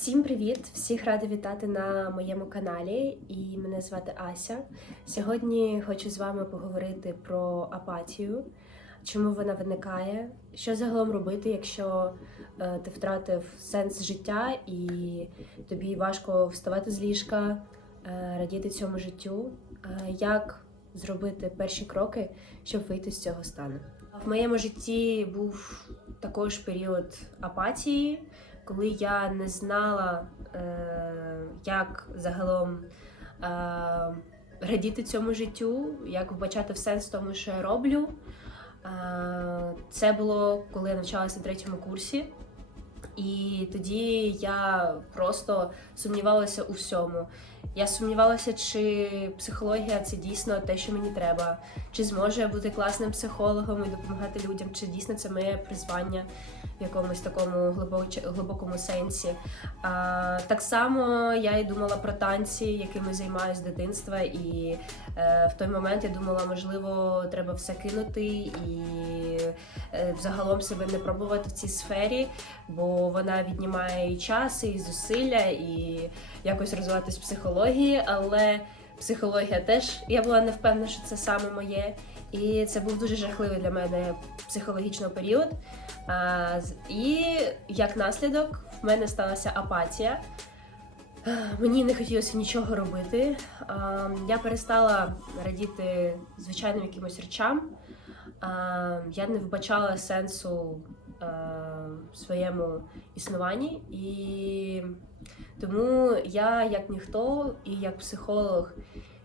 Всім привіт! Всіх рада вітати на моєму каналі. І мене звати Ася. Сьогодні хочу з вами поговорити про апатію, чому вона виникає, що загалом робити, якщо е, ти втратив сенс життя і тобі важко вставати з ліжка, е, радіти цьому життю. Е, як зробити перші кроки, щоб вийти з цього стану? В моєму житті був також період апатії коли я не знала, е, як загалом е, радіти цьому життю, як вбачати в сенс в тому, що я роблю. Е, це було коли я навчалася на третьому курсі. І тоді я просто сумнівалася у всьому. Я сумнівалася, чи психологія це дійсно те, що мені треба, чи зможу я бути класним психологом і допомагати людям, чи дійсно це моє призвання в якомусь такому глибокому сенсі. А, так само я і думала про танці, якими займаюся з дитинства, і е, в той момент я думала, можливо, треба все кинути і взагалом себе не пробувати в цій сфері, бо вона віднімає і час, і зусилля, і якось розвиватись в психології, але психологія теж я була не впевнена, що це саме моє. І це був дуже жахливий для мене психологічний період. І як наслідок в мене сталася апатія. Мені не хотілося нічого робити. Я перестала радіти звичайним якимось речам. Я не вбачала сенсу в своєму існуванні. І тому я, як ніхто, і як психолог,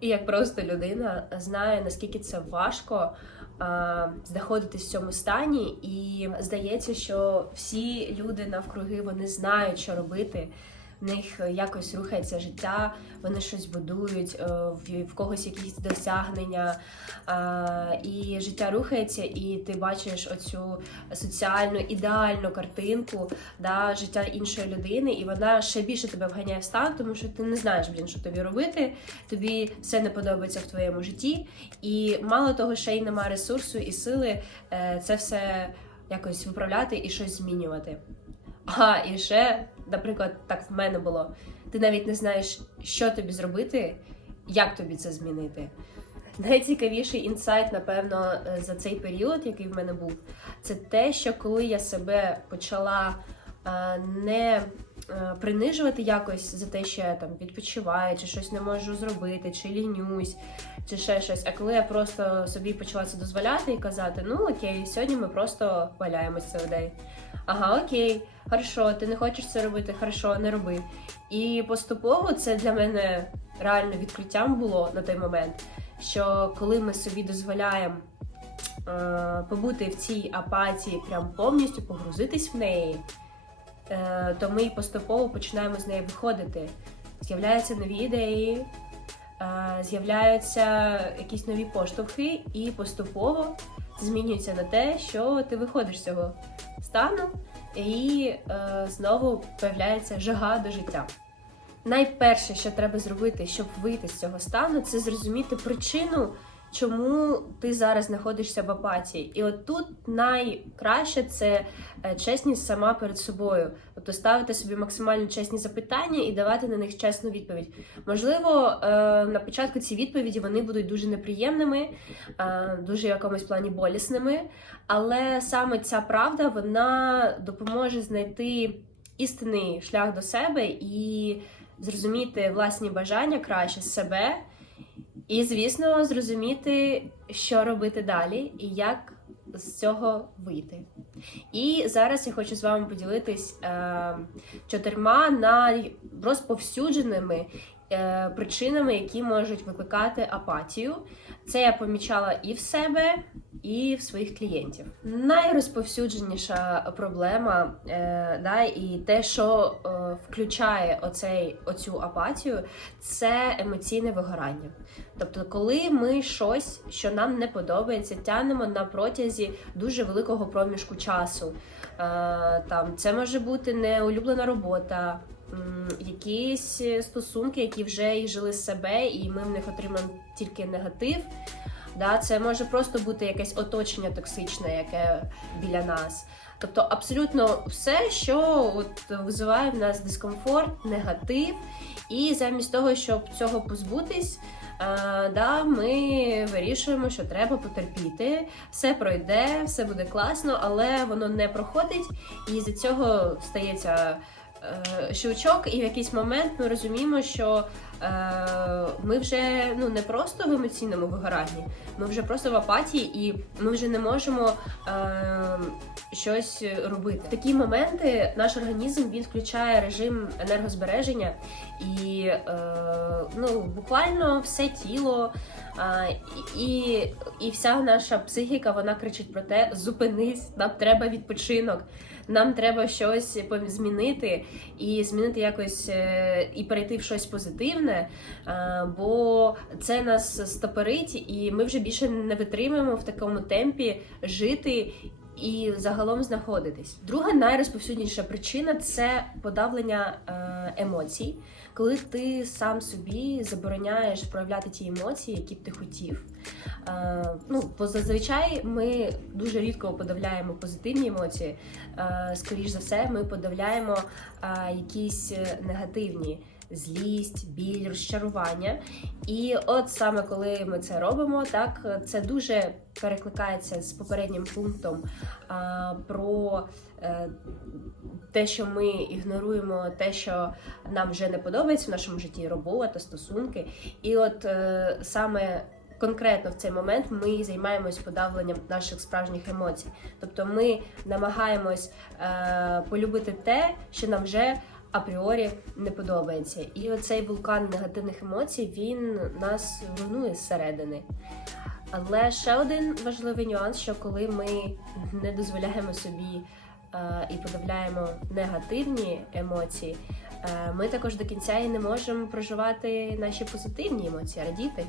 і як просто людина, знаю, наскільки це важко а, знаходитись в цьому стані, і здається, що всі люди навкруги вони знають, що робити. В них якось рухається життя, вони щось будують, е, в, когось якісь досягнення, і життя рухається, і ти бачиш оцю соціальну ідеальну картинку да, життя іншої людини, і вона ще більше тебе вганяє в стан, тому що ти не знаєш, блін, що тобі робити, тобі все не подобається в твоєму житті, і мало того, ще й немає ресурсу і сили е, це все якось виправляти і щось змінювати. А, і ще, наприклад, так в мене було. Ти навіть не знаєш, що тобі зробити, як тобі це змінити. Найцікавіший інсайт, напевно, е, за цей період, який в мене був, це те, що коли я себе почала е, не принижувати якось за те, що я там відпочиваю, чи щось не можу зробити, чи лінюсь, чи ще щось. А коли я просто собі почала це дозволяти і казати: ну окей, сьогодні ми просто валяємось цілий день. Ага, окей, хорошо, ти не хочеш це робити, хорошо, не роби. І поступово це для мене реально відкриттям було на той момент, що коли ми собі дозволяємо е, побути в цій апатії, прям повністю погрузитись в неї, е, то ми поступово починаємо з неї виходити. З'являються нові ідеї, е, з'являються якісь нові поштовхи, і поступово змінюється на те, що ти виходиш з цього стану, і е, знову появляється жага до життя. Найперше, що треба зробити, щоб вийти з цього стану, це зрозуміти причину, чому ти зараз знаходишся в апатії. І от тут найкраще це е, чесність сама перед собою, тобто ставити собі максимально чесні запитання і давати на них чесну відповідь. Можливо, е, на початку ці відповіді вони будуть дуже неприємними, е, дуже в якомусь плані болісними, але саме ця правда вона допоможе знайти істинний шлях до себе і зрозуміти власні бажання краще себе, і, звісно, зрозуміти, що робити далі і як з цього вийти. І зараз я хочу з вами поділитись е, чотирма найрозповсюдженими е, причинами, які можуть викликати апатію. Це я помічала і в себе, і в своїх клієнтів. Найрозповсюдженіша проблема, е, да, і те, що е, включає оцей, оцю апатію, це емоційне вигорання. Тобто, коли ми щось, що нам не подобається, тянемо на протязі дуже великого проміжку часу. Е, там це може бути неулюблена робота. Якісь стосунки, які вже і жили з себе, і ми в них отримаємо тільки негатив. Да, це може просто бути якесь оточення токсичне, яке біля нас. Тобто абсолютно все, що от визиває в нас дискомфорт, негатив, і замість того, щоб цього позбутись, е, да, ми вирішуємо, що треба потерпіти, все пройде, все буде класно, але воно не проходить, і з цього стається е, щелчок, і в якийсь момент ми розуміємо, що ми вже ну не просто в емоційному вигоранні, ми вже просто в апатії, і ми вже не можемо е, щось робити. В такі моменти наш організм він включає режим енергозбереження, і е, ну буквально все тіло. А, і, і вся наша психіка вона кричить про те: зупинись, нам треба відпочинок, нам треба щось змінити і змінити якось е, і перейти в щось позитивне, бо це нас стопорить, і ми вже більше не витримуємо в такому темпі жити. І загалом знаходитись. Друга найрозповсюдніша причина це подавлення е, емоцій, коли ти сам собі забороняєш проявляти ті емоції, які б ти хотів. Е, ну, бо зазвичай ми дуже рідко подавляємо позитивні емоції. Е, скоріш за все, ми подавляємо якісь негативні. Злість, біль, розчарування. І от саме коли ми це робимо, так це дуже перекликається з попереднім пунктом а, про е, те, що ми ігноруємо те, що нам вже не подобається в нашому житті, робота, стосунки. І от е, саме конкретно в цей момент ми займаємось подавленням наших справжніх емоцій. Тобто ми намагаємось е, полюбити те, що нам вже апріорі не подобається. І оцей вулкан негативних емоцій він нас руйнує зсередини. Але ще один важливий нюанс, що коли ми не дозволяємо собі е, і подавляємо негативні емоції, е, ми також до кінця і не можемо проживати наші позитивні емоції, радіти.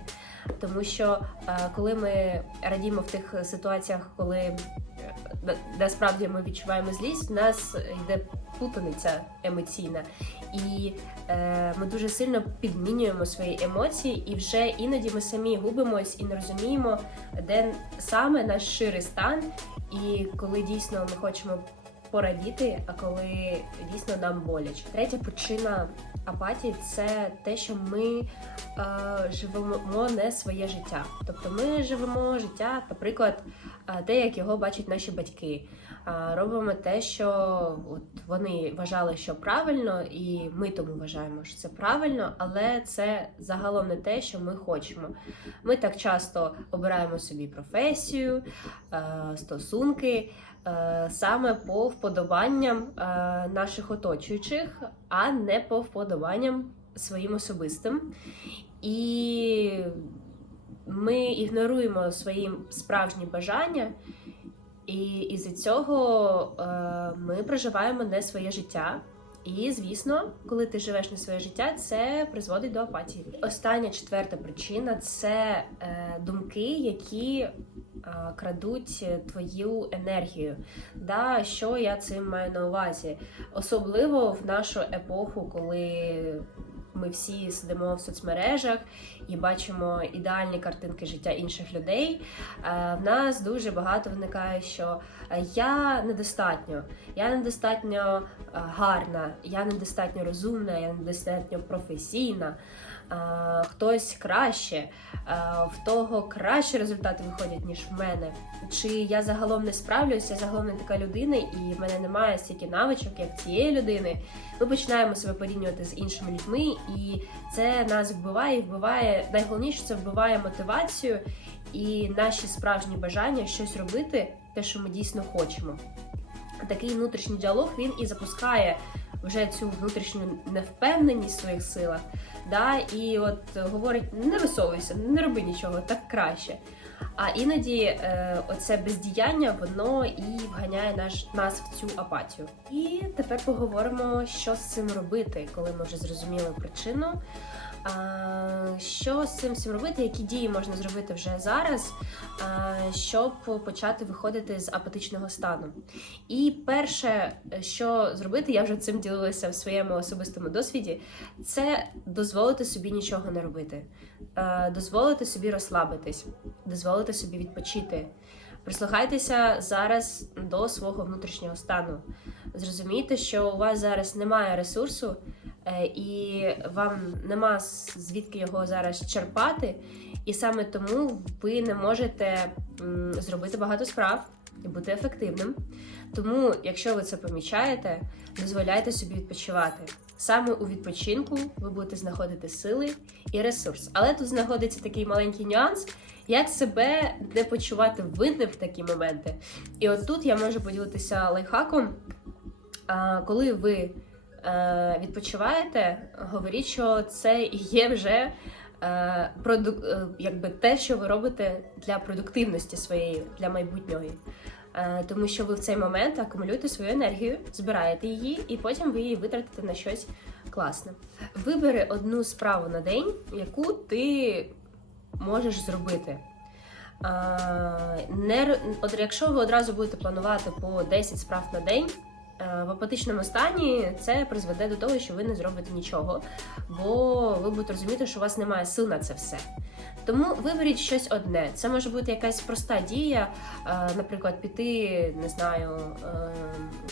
Тому що е, коли ми радімо в тих ситуаціях, коли насправді ми відчуваємо злість, в нас йде плутаниця емоційна, і е, ми дуже сильно підмінюємо свої емоції, і вже іноді ми самі губимось і не розуміємо, де саме наш ширий стан, і коли дійсно ми хочемо порадіти, а коли дійсно нам боляче. Третя причина апатії це те, що ми е, живемо не своє життя. Тобто ми живемо життя, наприклад, те, як його бачать наші батьки. Робимо те, що от вони вважали, що правильно, і ми тому вважаємо, що це правильно, але це загалом не те, що ми хочемо. Ми так часто обираємо собі професію, стосунки саме по вподобанням наших оточуючих, а не по вподобанням своїм особистим. І ми ігноруємо свої справжні бажання. І із-за цього е, ми проживаємо не своє життя. І звісно, коли ти живеш не своє життя, це призводить до апатії. Остання четверта причина це е, думки, які е, крадуть твою енергію. Да, що я цим маю на увазі? Особливо в нашу епоху, коли ми всі сидимо в соцмережах і бачимо ідеальні картинки життя інших людей. е, В нас дуже багато виникає, що е, я недостатньо, я недостатньо е, гарна, я недостатньо розумна, я недостатньо професійна. Е, Хтось краще, е, в того кращі результати виходять, ніж в мене. Чи я загалом не справлюся, я загалом не така людина, і в мене немає стільки навичок, як цієї людини. Ми починаємо себе порівнювати з іншими людьми, і це нас вбиває, і вбиває найголовніше це вбиває мотивацію і наші справжні бажання щось робити, те, що ми дійсно хочемо. Такий внутрішній діалог він і запускає вже цю внутрішню невпевненість в своїх силах. Да? І от говорить: не висовуйся, не роби нічого, так краще. А іноді е, оце бездіяння воно і вганяє наш нас в цю апатію. І тепер поговоримо, що з цим робити, коли ми вже зрозуміли причину. Що з цим всім робити? Які дії можна зробити вже зараз, щоб почати виходити з апатичного стану? І перше, що зробити, я вже цим ділилася в своєму особистому досвіді, це дозволити собі нічого не робити, дозволити собі розслабитись, дозволити собі відпочити. Прислухайтеся зараз до свого внутрішнього стану. Зрозумійте, що у вас зараз немає ресурсу, і вам нема звідки його зараз черпати, і саме тому ви не можете зробити багато справ і бути ефективним. Тому, якщо ви це помічаєте, дозволяйте собі відпочивати. Саме у відпочинку ви будете знаходити сили і ресурс. Але тут знаходиться такий маленький нюанс, як себе не почувати винним в такі моменти. І от тут я можу поділитися лайфхаком. Коли ви е, відпочиваєте, говоріть, що це є вже е, е, якби те, що ви робите для продуктивності своєї, для майбутньої. Е, Тому що ви в цей момент акумулюєте свою енергію, збираєте її, і потім ви її витратите на щось класне. Вибери одну справу на день, яку ти можеш зробити. Не, якщо ви одразу будете планувати по 10 справ на день, е, в апатичному стані це призведе до того, що ви не зробите нічого, бо ви будете розуміти, що у вас немає сил на це все. Тому виберіть щось одне. Це може бути якась проста дія, е, наприклад, піти, не знаю, е,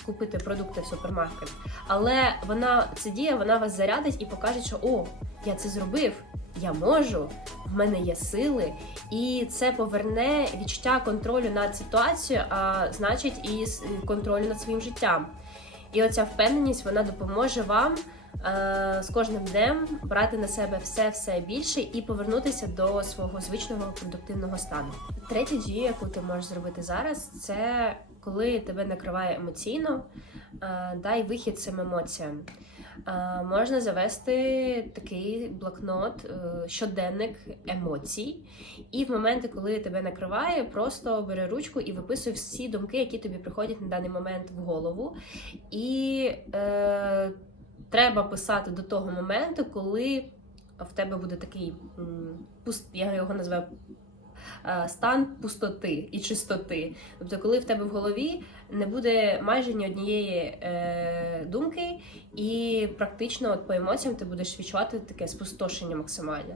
купити продукти в супермаркет. Але вона ця дія вона вас зарядить і покаже, що о, я це зробив, я можу, в мене є сили, і це поверне відчуття контролю над ситуацією, а значить, і контролю над своїм життям. І оця впевненість вона допоможе вам е, з кожним днем брати на себе все все більше і повернутися до свого звичного продуктивного стану. Третя дія, яку ти можеш зробити зараз, це коли тебе накриває емоційно, е, дай вихід цим емоціям. Е, Можна завести такий блокнот, е, щоденник емоцій, і в моменти, коли тебе накриває, просто бери ручку і виписуй всі думки, які тобі приходять на даний момент в голову. І е, треба писати до того моменту, коли в тебе буде такий пуст, я його називаю. Е, Стан пустоти і чистоти. Тобто, коли в тебе в голові не буде майже ні однієї е, думки, і практично от по емоціям ти будеш відчувати таке спустошення максимальне.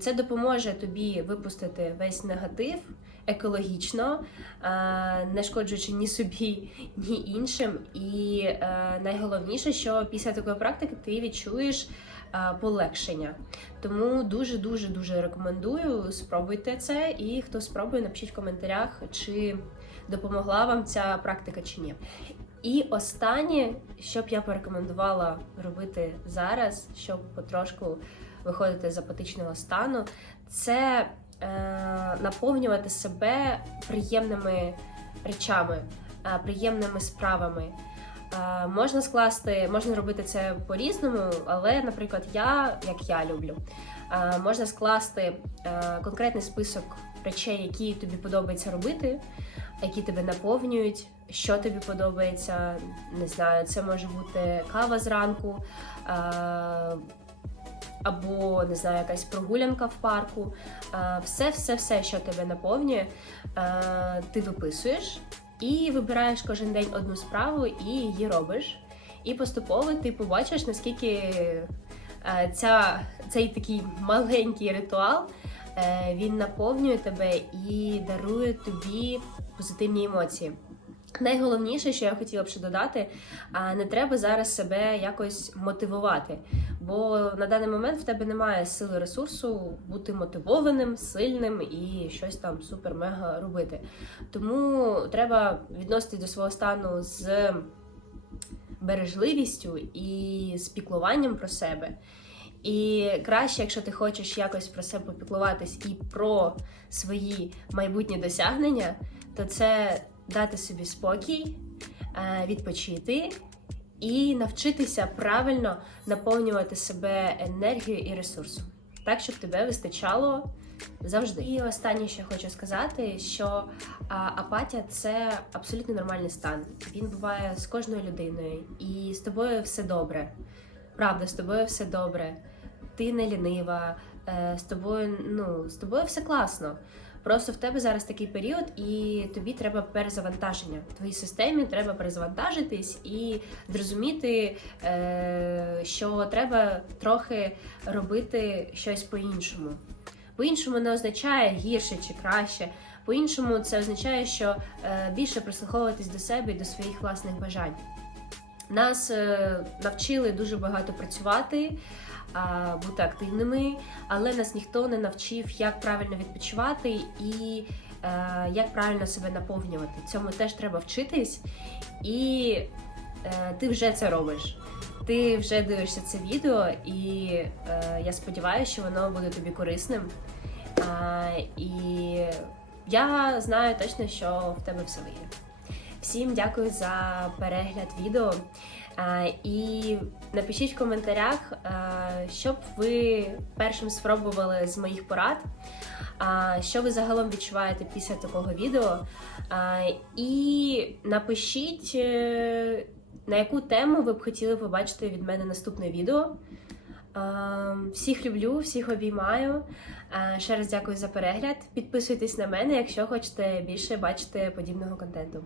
Це допоможе тобі випустити весь негатив екологічно, е, не шкоджуючи ні собі, ні іншим. І е, найголовніше, що після такої практики ти відчуєш полегшення. Тому дуже дуже дуже рекомендую. Спробуйте це, і хто спробує, напишіть в коментарях, чи допомогла вам ця практика чи ні. І останнє, що б я порекомендувала робити зараз, щоб потрошку виходити з апатичного стану, це е, наповнювати себе приємними речами, е, приємними справами. Е, можна скласти, можна робити це по-різному, але, наприклад, я, як я люблю, е, можна скласти е, конкретний список речей, які тобі подобається робити, які тебе наповнюють, що тобі подобається. Не знаю, це може бути кава зранку. Або не знаю, якась прогулянка в парку, все, все, все, що тебе наповнює, ти виписуєш і вибираєш кожен день одну справу і її робиш. І поступово ти побачиш, наскільки е, ця, цей такий маленький ритуал е, він наповнює тебе і дарує тобі позитивні емоції. Найголовніше, що я хотіла б ще додати, не треба зараз себе якось мотивувати, бо на даний момент в тебе немає сили ресурсу бути мотивованим, сильним і щось там супер-мега робити. Тому треба відноситись до свого стану з бережливістю і з піклуванням про себе. І краще, якщо ти хочеш якось про себе попіклуватись і про свої майбутні досягнення, то це дати собі спокій, е, відпочити і навчитися правильно наповнювати себе енергією і ресурсом, так щоб тебе вистачало завжди. І останнє, що хочу сказати, що апатія це абсолютно нормальний стан. Він буває з кожною людиною, і з тобою все добре. Правда, з тобою все добре. ти не лінива, е, з тобою, ну, з тобою все класно. Просто в тебе зараз такий період, і тобі треба перезавантаження. Твоїй системі треба перезавантажитись і зрозуміти, е, що треба трохи робити щось по-іншому. По-іншому не означає гірше чи краще. По-іншому це означає, що е, більше прислуховуватись до себе і до своїх власних бажань. Нас е, навчили дуже багато працювати, бути активними, але нас ніхто не навчив, як правильно відпочивати і е, як правильно себе наповнювати. Цьому теж треба вчитись, і е, ти вже це робиш. Ти вже дивишся це відео, і я сподіваюся, що воно буде тобі корисним. І я знаю точно, що в тебе все вийде. Всім дякую за перегляд відео. І напишіть в коментарях, що б ви першим спробували з моїх порад. Що ви загалом відчуваєте після такого відео? І напишіть, е, на яку тему ви б хотіли побачити від мене наступне відео. Ем, всіх люблю, всіх обіймаю. Е, ще раз дякую за перегляд. Підписуйтесь на мене, якщо хочете більше бачити подібного контенту.